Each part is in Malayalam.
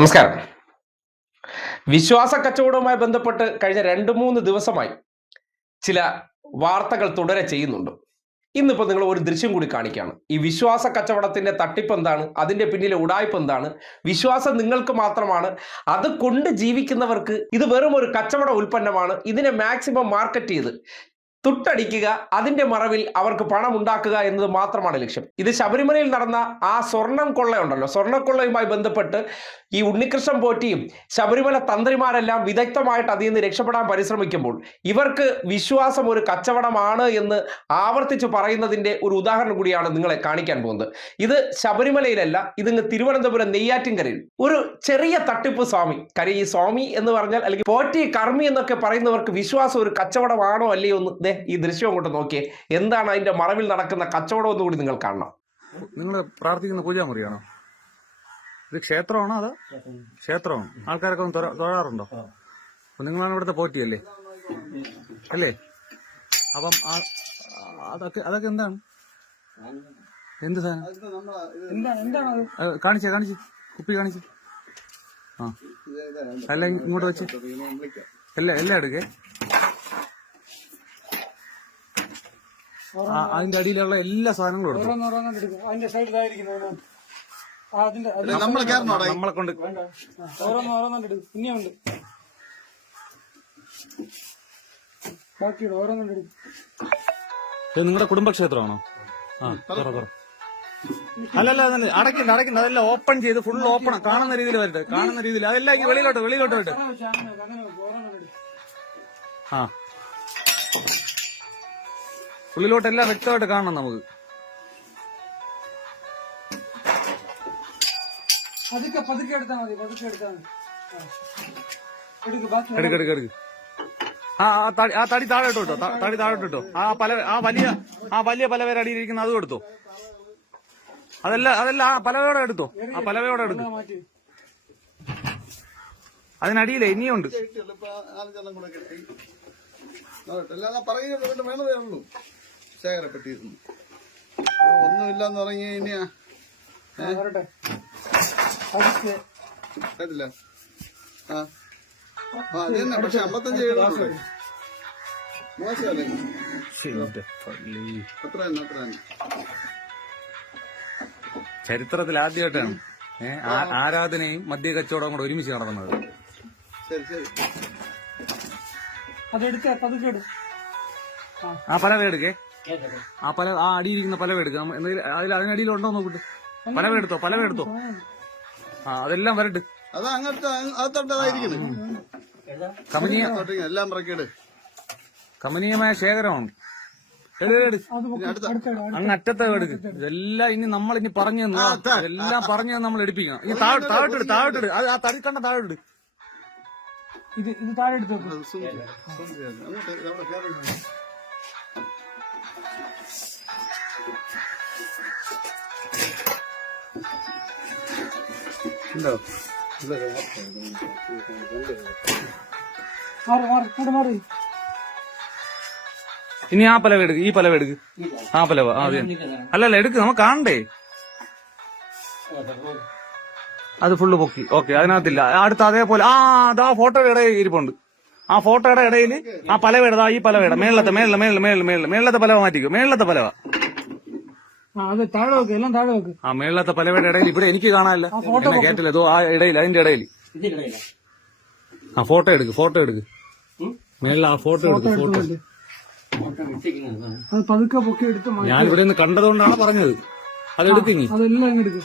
നമസ്കാരം. വിശ്വാസ കച്ചവടവുമായി ബന്ധപ്പെട്ട് കഴിഞ്ഞ രണ്ട് മൂന്ന് ദിവസമായി ചില വാർത്തകൾ തുടരെ ചെയ്യുന്നുണ്ട്. ഇന്നിപ്പോൾ നിങ്ങൾ ഒരു ദൃശ്യം കൂടി കാണിക്കുകയാണ്. ഈ വിശ്വാസ കച്ചവടത്തിന്റെ തട്ടിപ്പ് എന്താണ്? അതിന്റെ പിന്നിലെ ഉടായ്പ എന്താണ്? വിശ്വാസം നിങ്ങൾക്ക് മാത്രമാണ്. അത് കൊണ്ട് ജീവിക്കുന്നവർക്ക് ഇത് വെറും ഒരു കച്ചവട ഉൽപ്പന്നമാണ്. ഇതിനെ മാക്സിമം മാർക്കറ്റ് ചെയ്ത് തുട്ടടിക്കുക അതിന്റെ മറവിൽ അവർക്ക് പണം ഉണ്ടാക്കുക എന്നത് മാത്രമാണ് ലക്ഷ്യം. ഇത് ശബരിമലയിൽ നടന്ന ആ സ്വർണം കൊള്ളയുണ്ടല്ലോ. സ്വർണക്കൊള്ളയുമായി ബന്ധപ്പെട്ട് ഈ ഉണ്ണികൃഷ്ണൻ പോറ്റിയും ശബരിമല തന്ത്രിമാരെല്ലാം വിദഗ്ധമായിട്ട് അതിൽ നിന്ന് രക്ഷപ്പെടാൻ പരിശ്രമിക്കുമ്പോൾ ഇവർക്ക് വിശ്വാസം ഒരു കച്ചവടമാണ് എന്ന് ആവർത്തിച്ച് പറയുന്നതിന്റെ ഒരു ഉദാഹരണം കൂടിയാണ് നിങ്ങളെ കാണിക്കാൻ പോകുന്നത്. ഇത് ശബരിമലയിലല്ല ഇതിങ്ങ് തിരുവനന്തപുരം നെയ്യാറ്റിൻകരയിൽ. ഒരു ചെറിയ തട്ടിപ്പ് സ്വാമി. കാര്യം ഈ സ്വാമി എന്ന് പറഞ്ഞാൽ അല്ലെങ്കിൽ പോറ്റി കർമ്മി എന്നൊക്കെ പറയുന്നവർക്ക് വിശ്വാസം ഒരു കച്ചവടമാണോ അല്ലയോ എന്ന് ദേ ഈ ദൃശ്യം അങ്ങോട്ട് നോക്കിയേ. എന്താണ് അതിന്റെ മറവിൽ നടക്കുന്ന കച്ചവടം എന്ന് കൂടി നിങ്ങൾ കാണണം. നിങ്ങൾ പ്രാർത്ഥിക്കുന്ന പൂജാമുറിയാണോ ഇത് ക്ഷേത്രമാണോ അതോ ക്ഷേത്രമാണ്? ആൾക്കാരൊക്കെ ഒന്ന് തൊഴ- തൊഴാറുണ്ടോ? അപ്പൊ നിങ്ങളാണ് ഇവിടുത്തെ പോറ്റിയല്ലേ? അല്ലേ? അപ്പം ആ- അതൊക്കെ അതൊക്കെ എന്താണ്? എന്ത് സാധനം? കാണിച്ചേ കാണിച്ച്. കുപ്പി കാണിച്ച്. ആ. അല്ല ഇങ്ങോട്ട് വെച്ച്. എല്ലാം എല്ലാം എടുക്കേ. അതിന്റെ അടിയിലുള്ള എല്ലാ സാധനങ്ങളും എടുത്തു. അതിന്റെ അത് നമ്മളെ നമ്മളെ കൊണ്ട് ഓരോന്നും ബാക്കിയുടെ ഓരോന്നും ഇത് നിങ്ങളുടെ കുടുംബക്ഷേത്രമാണോ? ആ തുറ തുറ അല്ലല്ല അതല്ല. അടക്കണ്ട അടക്കണ്ട അതെല്ലാം ഓപ്പൺ ചെയ്ത് ഫുൾ ഓപ്പൺ കാണുന്ന രീതിയിൽ വരട്ടെ. കാണുന്ന രീതിയിൽ. അതെല്ലാം ഇങ്ങ് വെളിയിലോട്ട് വെളിയിലോട്ട് വരട്ടെ. അങ്ങനെ വെക്ക്, ആ. ഉള്ളിലോട്ടെല്ലാം വ്യക്തമായിട്ട് കാണണം നമുക്ക്. പതുക്കെ പതുക്കെ എടുത്താൽ മതി പതുക്കെ എടുത്താൽ മതി. ആ. എടുക്ക് ബാക്കി എടുക്ക് എടുക്ക് എടുക്ക്. ആ ആ തടി ആ തടി താഴെ ഇട്ടോ തടി താഴെ ഇട്ടോ. ആ പല ആ വലിയ ആ വലിയ പലവേര അടിയിലിരിക്കുന്ന അതും എടുത്തോ. അതല്ല അതല്ല ആ പലവയോടെ എടുത്തോ. ആ പലവയോടെ എടുത്തു അതിനടിയില്ല ഇനിയുണ്ട് പറയുന്നത് ഉള്ളൂ. ശേഖരപ്പെട്ടി ഒന്നുമില്ലെന്ന് പറഞ്ഞ് ഇനിയാ ആ, വരട്ടെ പതുക്കെ കേട്ടില്ല ആ. അത് തന്നെ പക്ഷെ അമ്പത്തഞ്ച് എഴുതുള്ളൂ മോശമല്ലേ? അത്ര തന്നെ അത്ര തന്നെ ചരിത്രത്തിൽ ആദ്യമായിട്ടാണ് ആ- ആരാധനയും മദ്യ കച്ചവടവും കൂടെ ഒരുമിച്ച് നടന്നത്. ശരി ശരി. അതെടുക്ക പതുക്കെ എടുക്കും. ആ. പലവ എടുക്കേ ആ പല ആ അടിയിരിക്കുന്ന പലവ എടുക്കാം എന്തെങ്കിലും അതിൽ അതിനടിയിലുണ്ടോ നോക്കിട്ട് പലവെടുത്തോ പലവെടുത്തോ. ആ അതെല്ലാം വരട്ട്. അത് അങ്ങനത്തെ കമനീയ എല്ലാം പറക്കേട് കമനീയമായ ശേഖരമാണ്. അങ്ങ് അറ്റത്തെ എടുക്ക് ഇതെല്ലാം ഇനി നമ്മൾ ഇനി പറഞ്ഞു തന്നു. എല്ലാം പറഞ്ഞു നമ്മൾ എടുപ്പിക്കണം. ഈ താഴെ താഴോട്ടിട് താഴോട്ടിട് ആ തടി കണ്ട താഴോട്ടിട് ഇത് ഇത് താഴെ എടുത്ത് ഉണ്ടോ? ഇനി ആ പലവ എടുക്ക് ഈ പലവ എടുക്ക്. ആ പലവ ആ അല്ലല്ല എടുക്ക് നമ്മ കാണണ്ടേ? അത് ഫുള്ള് പൊക്കി ഓക്കെ അതിനകത്തില്ല. അടുത്ത അതേപോലെ ആ അതാ ഫോട്ടോയുടെ ഇടയിൽ ഇരിപ്പുണ്ട്. ആ ഫോട്ടോയുടെ ഇടയിൽ ആ പലവ ഇടതാ ഈ പലവ ഇട മേളത്തെ മേളിലെ മേളിലെ മേളിലെ മേളിലെ മേളിലത്തെ പലവ മാറ്റിക്കും മേളിലത്തെ പലവ. അത് താഴെ വെക്ക് എല്ലാം താഴെ വെക്ക്. ആ മേളിലത്തെ പലവയുടെ ഇടയിൽ ഇവിടെ എനിക്ക് കാണാനില്ല. കേട്ടില്ല. ഏതോ ആ ഇടയിൽ അതിന്റെ ഇടയിൽ. ആ ഫോട്ടോ എടുക്ക് ഫോട്ടോ എടുക്ക്. മേളിൽ ആ ഫോട്ടോ എടുക്ക് ഫോട്ടോ അത് പതുക്കെ പൊക്കി എടുത്ത് മാറ്റി. ഞാൻ ഇവിടെ നിന്ന് കണ്ടതുകൊണ്ടാണ് പറഞ്ഞത്. അതെടുക്ക് അതെല്ലാം എടുക്ക്.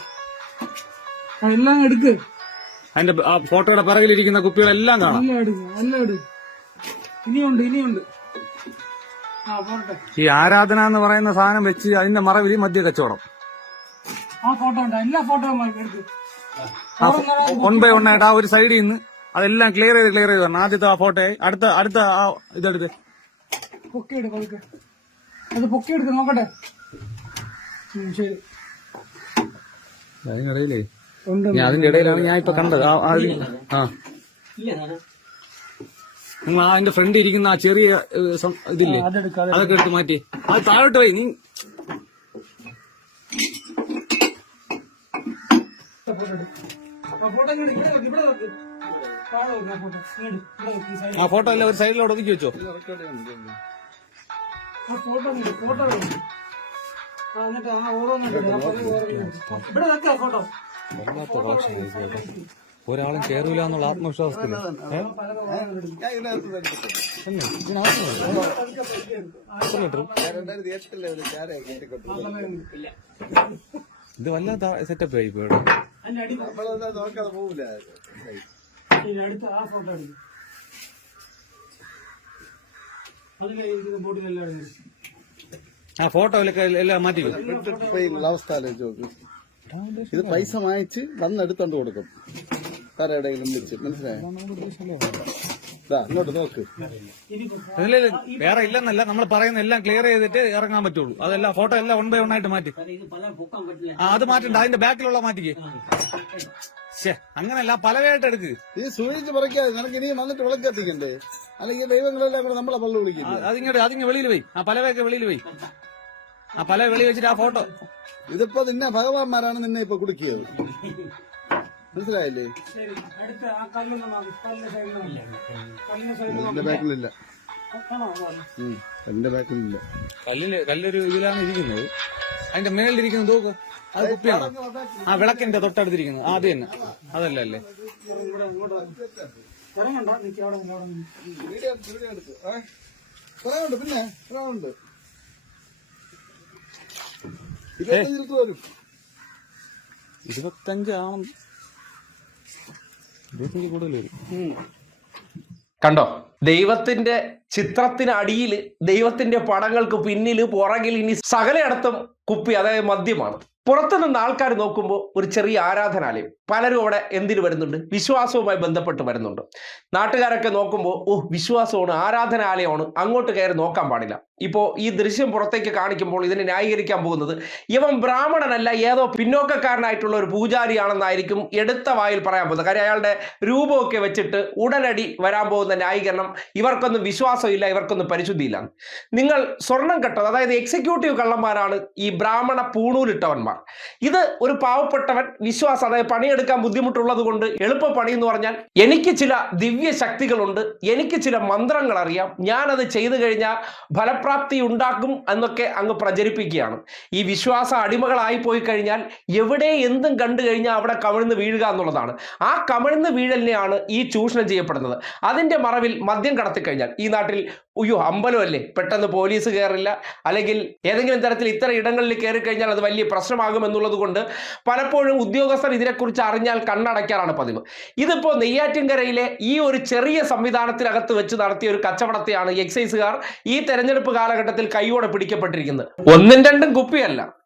അതെല്ലാം എടുക്ക്. അതിന്റെ ആ ഫോട്ടോയുടെ പിറകിലിരിക്കുന്ന കുപ്പികളെല്ലാം കാണാം. എല്ലാം എടുക്ക് എല്ലാം എടുക്ക്. ഇനിയുണ്ട് ഇനിയുണ്ട്. ആ ഈ ആരാധന എന്ന് പറയുന്ന സാധനം വെച്ച് അതിന്റെ മറവിൽ മദ്യ കച്ചവടം. ആ ഫോട്ടോ ഉണ്ട്. എല്ലാ ഫോട്ടോയും എടുക്ക് ആ വൺ ബൈ വൺ ആയിട്ട് ആ ഒരു സൈഡിൽ നിന്ന് അതെല്ലാം ക്ലിയർ ചെയ്ത് ക്ലിയർ ചെയ്ത് തരണം ആദ്യത്തെ ആ ഫോട്ടോ അടുത്ത അടുത്ത ആ ഇതെടുത്ത്. പൊക്കി എടുക്ക് പതുക്കെ. അത് പൊക്കി എടുക്ക് നോക്കട്ടെ ശരി. അതിനിടയിലേ അതിന്റെ ഇടയിലാണ് ഞാൻ ഇപ്പൊ കണ്ടത്. ആ ആ ഒരു- ആ നിങ്ങൾ ആ അതിന്റെ ഫ്രണ്ട് ഇരിക്കുന്ന ആ ചെറിയ ഇതില്ലേ? അതൊക്കെ എടുത്ത് മാറ്റി. അത് താഴോട്ട് പോയി. നീ ഫോട്ടോ എടുക്ക്. ആ ഫോട്ടോ അല്ല ഒരു സൈഡിലോട്ട് ഒതുക്കി വെച്ചോ. Photo photo. ഇവിടെ ഫോട്ടോ. ഒരാളും കേറൂല എന്നുള്ള ആത്മവിശ്വാസത്തിൽ ഇത് വല്ല സെറ്റപ്പ് ആയി പോയി അടി നമ്മളത് പോവില്ല. ഇനി അടുത്ത ആ ഫോട്ടോ എല്ലാം മാറ്റി അവസ്ഥ ഇത് പൈസ വാങ്ങിച്ച് വന്നെടുത്തോണ്ട് കൊടുക്കും. ആരെവിടെയെങ്കിലും വിളിച്ച് മനസ്സിലായോ? ഇതാ ഇങ്ങോട്ട് നോക്ക്. ഇനിയിപ്പോ അതിൽ വേറെ ഇല്ലെന്നല്ല നമ്മൾ പറയുന്ന എല്ലാം ക്ലിയർ ചെയ്തിട്ട് ഇറങ്ങാൻ പറ്റുള്ളൂ. അതെല്ലാം ഫോട്ടോ എല്ലാം വൺ ബൈ വൺ ആയിട്ട് മാറ്റി. ആ അത് മാറ്റണ്ട അതിന്റെ ബാക്കിലുള്ള മാറ്റിക്ക്. അങ്ങനല്ല പലവയായിട്ട് എടുക്ക്. ഈ സൂചിച്ച് പറിക്കാതെ നിനക്ക് ഇനിയും വന്നിട്ട് വിളക്കത്തിക്കണ്ടേ? അല്ലെങ്കിൽ ദൈവങ്ങളെല്ലാം കൂടെ നമ്മളെ പള്ളു വിളിക്കും അതിങ്ങോട്ട് അതിങ്ങ് വെളിയിൽ പോയി. ആ പലവയൊക്കെ വെളിയിൽ പോയി. ആ പല വെളി വെച്ചിട്ട് ആ ഫോട്ടോ ഇതിപ്പോ നിന്നെ ഭഗവാന്മാരാണ് നിന്നെ ഇപ്പൊ കുടുക്കിയത്. മനസ്സിലായില്ലേ? ശരി അടുത്ത ആ കല്ലൊന്ന് മാറി കല്ലിന്റെ സൈഡിൽ കല്ലിന്റെ സൈഡിൽ എന്റെ ബാക്കിലില്ല. എന്റെ ബാക്കിലില്ല. കല്ലിൽ കല്ലൊരു ഇതിലാണ് ഇരിക്കുന്നത്. അതിന്റെ മേളിലിരിക്കുന്നത് നോക്കൂ. അത് കുപ്പിയാണോ? ആ വിളക്കിന്റെ തൊട്ടടുത്തിരിക്കുന്നത് ആ, അത് തന്നെ. അതല്ല അല്ലേ? പിന്നെ ഇരുപത്തഞ്ച് വരും ഇരുപത്തഞ്ച് ആണ് ഇരുപത്തഞ്ച് കൂടുതൽ കണ്ടോ? ദൈവത്തിന്റെ ചിത്രത്തിന് അടിയിൽ ദൈവത്തിന്റെ പടങ്ങൾക്ക് പിന്നിൽ പുറകിൽ ഇനി സകലയിടത്തും കുപ്പി അതായത് മദ്യമാണ്. പുറത്തു നിന്ന് ആൾക്കാർ നോക്കുമ്പോൾ ഒരു ചെറിയ ആരാധനാലയം. പലരും അവിടെ എന്തിനു വരുന്നുണ്ട്? വിശ്വാസവുമായി ബന്ധപ്പെട്ട് വരുന്നുണ്ട്. നാട്ടുകാരൊക്കെ നോക്കുമ്പോൾ ഓ വിശ്വാസമാണ് ആരാധനാലയമാണ് അങ്ങോട്ട് കയറി നോക്കാൻ പാടില്ല. ഇപ്പോൾ ഈ ദൃശ്യം പുറത്തേക്ക് കാണിക്കുമ്പോൾ ഇതിനെ ന്യായീകരിക്കാൻ പോകുന്നത് ഇവൻ ബ്രാഹ്മണനല്ല ഏതോ പിന്നോക്കക്കാരനായിട്ടുള്ള ഒരു പൂജാരിയാണെന്നായിരിക്കും എടുത്ത വായിൽ പറയാൻ പോകുന്നത്. കാര്യം അയാളുടെ രൂപമൊക്കെ വെച്ചിട്ട് ഉടനടി വരാൻ പോകുന്ന ന്യായീകരണം ഇവർക്കൊന്നും വിശ്വാസമില്ല ഇവർക്കൊന്നും പരിശുദ്ധിയില്ല. നിങ്ങൾ സ്വർണം കെട്ടത് അതായത് എക്സിക്യൂട്ടീവ് കള്ളന്മാരാണ് ഈ ബ്രാഹ്മണ പൂണൂലിട്ടവന്മാർ. ഇത് ഒരു പാവപ്പെട്ടവൻ വിശ്വാസം അതായത് പണിയെടുക്കാൻ ബുദ്ധിമുട്ടുള്ളത് കൊണ്ട് എളുപ്പ പണി എന്ന് പറഞ്ഞാൽ എനിക്ക് ചില ദിവ്യ ശക്തികളുണ്ട് എനിക്ക് ചില മന്ത്രങ്ങൾ അറിയാം ഞാൻ അത് ചെയ്തു കഴിഞ്ഞാൽ ഫലപ്രാപ്തി ഉണ്ടാക്കും എന്നൊക്കെ അങ്ങ് പ്രചരിപ്പിക്കുകയാണ്. ഈ വിശ്വാസ അടിമകളായി പോയി കഴിഞ്ഞാൽ എവിടെ എന്തും കണ്ടു കഴിഞ്ഞാൽ അവിടെ കമിഴ്ന്ന് വീഴുക എന്നുള്ളതാണ്. ആ കമിഴ്ന്ന് വീഴലിനെയാണ് ഈ ചൂഷണം ചെയ്യപ്പെടുന്നത്. അതിന്റെ മറവിൽ മദ്യം കടത്തി കഴിഞ്ഞാൽ ഈ നാട്ടിൽ അയ്യോ അമ്പലമല്ലേ? പെട്ടെന്ന് പോലീസ് കയറില്ല അല്ലെങ്കിൽ ഏതെങ്കിലും തരത്തിൽ ഇത്തരം ഇടങ്ങളിൽ കയറി കഴിഞ്ഞാൽ അത് വലിയ പ്രശ്നമാകും എന്നുള്ളത് കൊണ്ട് പലപ്പോഴും ഉദ്യോഗസ്ഥർ ഇതിനെക്കുറിച്ച് അറിഞ്ഞാൽ കണ്ണടയ്ക്കാറാണ് പതിവ്. ഇതിപ്പോൾ നെയ്യാറ്റിൻകരയിലെ ഈ ഒരു ചെറിയ സംവിധാനത്തിനകത്ത് വെച്ച് നടത്തിയ ഒരു കച്ചവടത്തെയാണ് എക്സൈസുകാർ ഈ തെരഞ്ഞെടുപ്പ് കാലഘട്ടത്തിൽ കൈയോടെ പിടിക്കപ്പെട്ടിരിക്കുന്നത്. ഒന്നും രണ്ടും കുപ്പിയല്ല.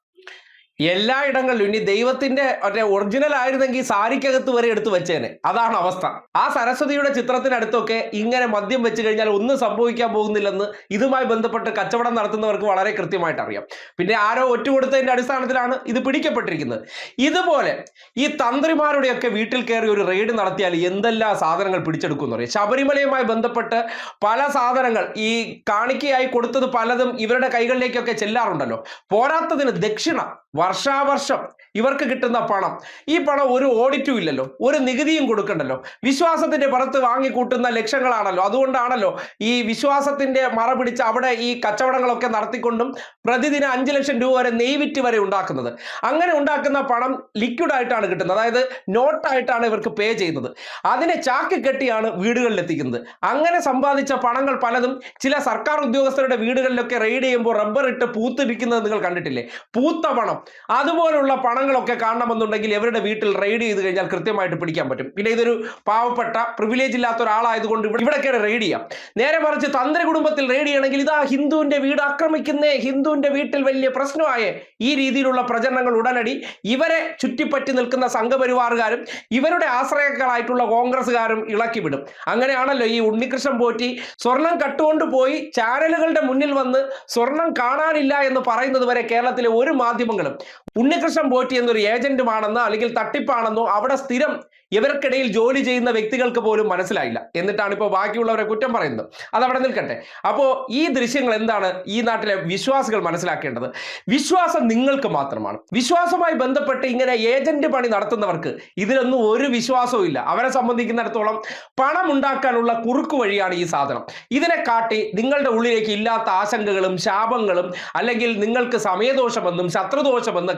എല്ലായിടങ്ങളിലും ഇനി ദൈവത്തിന്റെ മറ്റേ ഒറിജിനൽ ആയിരുന്നെങ്കിൽ സാരിക്കകത്ത് വരെ എടുത്തു വെച്ചേനെ. അതാണ് അവസ്ഥ. ആ സരസ്വതിയുടെ ചിത്രത്തിനടുത്തൊക്കെ ഇങ്ങനെ മദ്യം വെച്ച് കഴിഞ്ഞാൽ ഒന്നും സംഭവിക്കാൻ പോകുന്നില്ലെന്ന് ഇതുമായി ബന്ധപ്പെട്ട് കച്ചവടം നടത്തുന്നവർക്ക് വളരെ കൃത്യമായിട്ട് അറിയാം. പിന്നെ ആരോ ഒറ്റ കൊടുത്തതിന്റെ അടിസ്ഥാനത്തിലാണ് ഇത് പിടിക്കപ്പെട്ടിരിക്കുന്നത്. ഇതുപോലെ ഈ തന്ത്രിമാരുടെയൊക്കെ വീട്ടിൽ കയറി ഒരു റെയ്ഡ് നടത്തിയാൽ എന്തെല്ലാം സാധനങ്ങൾ പിടിച്ചെടുക്കുമെന്ന് അറിയാം. ശബരിമലയുമായി ബന്ധപ്പെട്ട് പല സാധനങ്ങൾ ഈ കാണിക്കയായി കൊടുത്തത് പലതും ഇവരുടെ കൈകളിലേക്കൊക്കെ ചെല്ലാറുണ്ടല്ലോ. പോരാത്തതിന് ദക്ഷിണ വർഷാവർഷം ഇവർക്ക് കിട്ടുന്ന പണം. ഈ പണം ഒരു ഓഡിറ്റും ഇല്ലല്ലോ. ഒരു നികുതിയും കൊടുക്കണ്ടല്ലോ. വിശ്വാസത്തിന്റെ പുറത്ത് വാങ്ങിക്കൂട്ടുന്ന ലക്ഷങ്ങളാണല്ലോ. അതുകൊണ്ടാണല്ലോ ഈ വിശ്വാസത്തിന്റെ മറ പിടിച്ച് അവിടെ ഈ കച്ചവടങ്ങളൊക്കെ നടത്തിക്കൊണ്ടും പ്രതിദിന അഞ്ച് ലക്ഷം രൂപ വരെ നെയ്വിറ്റ് വരെ ഉണ്ടാക്കുന്നത്. അങ്ങനെ ഉണ്ടാക്കുന്ന പണം ലിക്വിഡ് ആയിട്ടാണ് കിട്ടുന്നത്. അതായത് നോട്ടായിട്ടാണ് ഇവർക്ക് പേ ചെയ്യുന്നത്. അതിനെ ചാക്കി കെട്ടിയാണ് വീടുകളിൽ എത്തിക്കുന്നത് അങ്ങനെ സമ്പാദിച്ച പണങ്ങൾ പലതും ചില സർക്കാർ ഉദ്യോഗസ്ഥരുടെ വീടുകളിലൊക്കെ റെയ്ഡ് ചെയ്യുമ്പോൾ റബ്ബർ ഇട്ട് പൂത്തിരിക്കുന്നത് നിങ്ങൾ കണ്ടിട്ടില്ലേ? പൂത്ത പണം. അതുപോലുള്ള പണങ്ങളൊക്കെ കാണണമെന്നുണ്ടെങ്കിൽ ഇവരുടെ വീട്ടിൽ റെയ്ഡ് ചെയ്ത് കഴിഞ്ഞാൽ കൃത്യമായിട്ട് പിടിക്കാൻ പറ്റും. പിന്നെ ഇതൊരു പാവപ്പെട്ട പ്രിവിലേജ് ഇല്ലാത്ത ഒരാളായതുകൊണ്ട് ഇവിടെ കയറി റെയ്ഡ് ചെയ്യാം. നേരെ മറിച്ച് തന്ത്രി കുടുംബത്തിൽ റെയ്ഡ് ചെയ്യണമെങ്കിൽ ഇതാ ഹിന്ദുവിന്റെ വീട് ആക്രമിക്കുന്നേ ഹിന്ദുവിന്റെ വീട്ടിൽ വലിയ പ്രശ്നമായേ. ഈ രീതിയിലുള്ള പ്രചരണങ്ങൾ ഉടനടി ഇവരെ ചുറ്റിപ്പറ്റി നിൽക്കുന്ന സംഘപരിവാറുകാരും ഇവരുടെ ആശ്രയക്കാരായിട്ടുള്ള കോൺഗ്രസ്സുകാരും ഇളക്കി വിടും. അങ്ങനെയാണല്ലോ ഈ ഉണ്ണികൃഷ്ണൻ പോറ്റി സ്വർണം കട്ടുകൊണ്ട് പോയി ചാനലുകളുടെ മുന്നിൽ വന്ന് സ്വർണം കാണാനില്ല എന്ന് പറയുന്നത് വരെ കേരളത്തിലെ ഒരു മാധ്യമങ്ങളും Europe, ഉണ്ണികൃഷ്ണൻ പോറ്റി എന്നൊരു ഏജന്റുമാണെന്നോ അല്ലെങ്കിൽ തട്ടിപ്പാണെന്നോ അവിടെ സ്ഥിരം ഇവർക്കിടയിൽ ജോലി ചെയ്യുന്ന വ്യക്തികൾക്ക് പോലും മനസ്സിലായില്ല. എന്നിട്ടാണ് ഇപ്പോൾ ബാക്കിയുള്ളവരെ കുറ്റം പറയുന്നത്. അതവിടെ നിൽക്കട്ടെ. അപ്പോൾ ഈ ദൃശ്യങ്ങൾ എന്താണ് ഈ നാട്ടിലെ വിശ്വാസികൾ മനസ്സിലാക്കേണ്ടത്? വിശ്വാസം നിങ്ങൾക്ക് മാത്രമാണ്. വിശ്വാസവുമായി ബന്ധപ്പെട്ട് ഇങ്ങനെ ഏജന്റ് പണി നടത്തുന്നവർക്ക് ഇതിലൊന്നും ഒരു വിശ്വാസവും ഇല്ല. അവരെ സംബന്ധിക്കുന്നിടത്തോളം പണം ഉണ്ടാക്കാനുള്ള കുറുക്കു വഴിയാണ് ഈ സാധനം. ഇതിനെ കാട്ടി നിങ്ങളുടെ ഉള്ളിലേക്ക് ഇല്ലാത്ത ആശങ്കകളും ശാപങ്ങളും അല്ലെങ്കിൽ നിങ്ങൾക്ക് സമയദോഷമെന്നും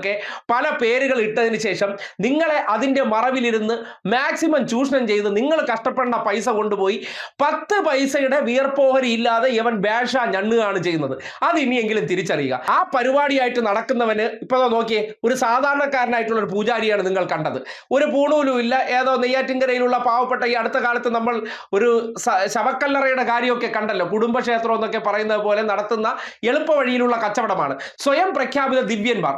ശത്രുദോഷമെന്നൊക്കെ പല പേരുകൾ ഇട്ടതിന് ശേഷം നിങ്ങളെ അതിന്റെ മറവിലിരുന്ന് മാക്സിമം ചൂഷണം ചെയ്ത് നിങ്ങൾ കഷ്ടപ്പെടുന്ന പൈസ കൊണ്ടുപോയി പത്ത് പൈസയുടെ വിയർപ്പോഹരി ഇല്ലാതെ ഇവൻ ബാഷ ഞണ്ണുകയാണ് ചെയ്യുന്നത്. അത് ഇനിയെങ്കിലും തിരിച്ചറിയുക. ആ പരിപാടിയായിട്ട് നടക്കുന്നവന് ഇപ്പൊ നോക്കിയേ ഒരു സാധാരണക്കാരനായിട്ടുള്ള ഒരു പൂജാരിയാണ് നിങ്ങൾ കണ്ടത്. ഒരു പൂണൂലും ഇല്ല ഏതോ നെയ്യാറ്റിൻകരയിലുള്ള പാവപ്പെട്ട ഈ അടുത്ത കാലത്ത് നമ്മൾ ഒരു ശവക്കല്ലറയുടെ കാര്യമൊക്കെ കണ്ടല്ലോ. കുടുംബക്ഷേത്രം എന്നൊക്കെ പറയുന്നത് പോലെ നടത്തുന്ന എളുപ്പ വഴിയിലുള്ള കച്ചവടമാണ്. സ്വയം പ്രഖ്യാപിത ദിവ്യന്മാർ.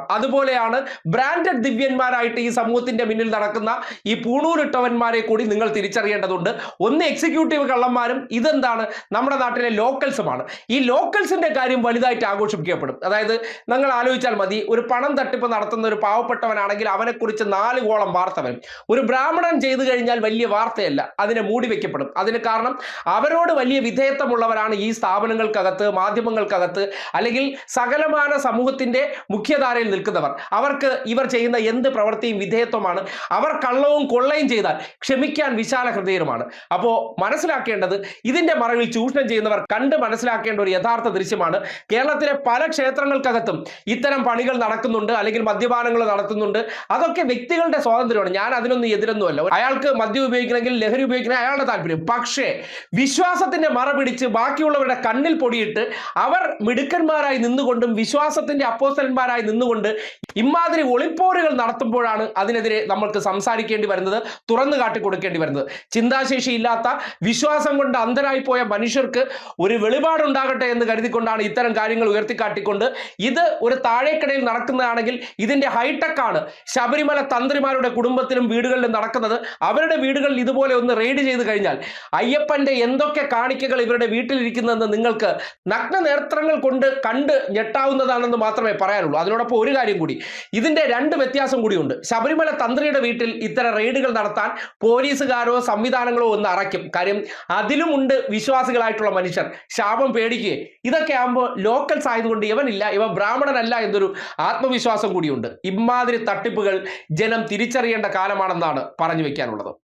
അതുപോലെയാണ് ബ്രാൻഡഡ് ദിവ്യന്മാരായിട്ട് ഈ സമൂഹത്തിന്റെ മുന്നിൽ നടക്കുന്ന ഈ പൂണൂരിട്ടവന്മാരെ കൂടി നിങ്ങൾ തിരിച്ചറിയേണ്ടതുണ്ട്. ഒന്ന് എക്സിക്യൂട്ടീവ് കള്ളന്മാരും ഇതെന്താണ്? നമ്മുടെ നാട്ടിലെ ലോക്കൽസുമാണ് ഈ ലോക്കൽസിന്റെ കാര്യം വലുതായിട്ട് ആഘോഷിപ്പിക്കപ്പെടും അതായത് നിങ്ങൾ ആലോചിച്ചാൽ മതി ഒരു പണം തട്ടിപ്പ് നടത്തുന്ന ഒരു പാവപ്പെട്ടവനാണെങ്കിൽ അവനെക്കുറിച്ച് നാല് കോളം വാർത്ത വരും. ഒരു ബ്രാഹ്മണൻ ചെയ്തു കഴിഞ്ഞാൽ വലിയ വാർത്തയല്ല അതിനെ മൂടി വെക്കപ്പെടും. അതിന് കാരണം അവരോട് വലിയ വിധേയത്വമുള്ളവരാണ് ഈ സ്ഥാപനങ്ങൾക്കകത്ത് മാധ്യമങ്ങൾക്കകത്ത് അല്ലെങ്കിൽ സകലമാന സമൂഹത്തിന്റെ മുഖ്യധാരയിൽ നിൽക്കുന്നവർ. അവർക്ക് ഇവർ ചെയ്യുന്ന എന്ത് പ്രവൃത്തിയും വിധേയത്വമാണ്. അവർ കള്ളവും കൊള്ളയും ചെയ്താൽ ക്ഷമിക്കാൻ വിശാല ഹൃദയരുമാണ്. അപ്പോൾ മനസ്സിലാക്കേണ്ടത് ഇതിന്റെ മറവിൽ ചൂഷണം ചെയ്യുന്നവർ കണ്ട് മനസ്സിലാക്കേണ്ട ഒരു യഥാർത്ഥ ദൃശ്യമാണ്. കേരളത്തിലെ പല ക്ഷേത്രങ്ങൾക്കകത്തും ഇത്തരം പണികൾ നടക്കുന്നുണ്ട് അല്ലെങ്കിൽ മദ്യപാനങ്ങൾ നടത്തുന്നുണ്ട്. അതൊക്കെ വ്യക്തികളുടെ സ്വാതന്ത്ര്യമാണ്. ഞാൻ അതിനൊന്നും എതിരൊന്നുമല്ല. അയാൾക്ക് മദ്യം ഉപയോഗിക്കണമെങ്കിൽ ലഹരി ഉപയോഗിക്കണ അയാളുടെ താല്പര്യം. പക്ഷേ വിശ്വാസത്തിന്റെ മറ പിടിച്ച് ബാക്കിയുള്ളവരുടെ കണ്ണിൽ പൊടിയിട്ട് അവർ മിടുക്കന്മാരായി നിന്നുകൊണ്ടും വിശ്വാസത്തിന്റെ അപ്പോസ്തലന്മാരായി നിന്നുകൊണ്ട് ഇമാതിരി ഒളിപ്പോരുകൾ നടത്തുമ്പോഴാണ് അതിനെതിരെ നമ്മൾക്ക് സംസാരിക്കേണ്ടി വരുന്നത് തുറന്നു കാട്ടിക്കൊടുക്കേണ്ടി വരുന്നത്. ചിന്താശേഷി ഇല്ലാത്ത വിശ്വാസം കൊണ്ട് അന്ധരായി പോയ മനുഷ്യർക്ക് ഒരു വെളിപാടുണ്ടാകട്ടെ എന്ന് കരുതിക്കൊണ്ടാണ് ഇത്തരം കാര്യങ്ങൾ ഉയർത്തിക്കാട്ടിക്കൊണ്ട് ഇത് ഒരു താഴേക്കടയിൽ നടക്കുന്നതാണെങ്കിൽ ഇതിന്റെ ഹൈടെക് ആണ്. ശബരിമല തന്ത്രിമാരുടെ കുടുംബത്തിലും വീടുകളിലും നടക്കുന്നത്. അവരുടെ വീടുകളിൽ ഇതുപോലെ ഒന്ന് റെയ്ഡ് ചെയ്ത് കഴിഞ്ഞാൽ അയ്യപ്പന്റെ എന്തൊക്കെ കാണിക്കകൾ ഇവരുടെ വീട്ടിലിരിക്കുന്നതെന്ന് നിങ്ങൾക്ക് നഗ്ന നേത്രങ്ങൾ കൊണ്ട് കണ്ട് ഞെട്ടാവുന്നതാണെന്ന് മാത്രമേ പറയാനുള്ളൂ. അതിനോടൊപ്പം ഒരു കാര്യം കൂടി. ഇതിന്റെ രണ്ട് വ്യത്യാസം കൂടിയുണ്ട്. ശബരിമല തന്ത്രിയുടെ വീട്ടിൽ ഇത്തരം റെയ്ഡുകൾ നടത്താൻ പോലീസുകാരോ സംവിധാനങ്ങളോ ഒന്ന് അറയ്ക്കും. കാര്യം അതിലുമുണ്ട് വിശ്വാസികളായിട്ടുള്ള മനുഷ്യർ. ശാപം പേടിക്കുകയെ. ഇതൊക്കെ ആകുമ്പോൾ ലോക്കൽസ് ആയതുകൊണ്ട് ഇവനില്ല ഇവ ബ്രാഹ്മണനല്ല എന്നൊരു ആത്മവിശ്വാസം കൂടിയുണ്ട്. ഇമാതിരി തട്ടിപ്പുകൾ ജനം തിരിച്ചറിയേണ്ട കാലമാണെന്നാണ് പറഞ്ഞു വെക്കാനുള്ളത്.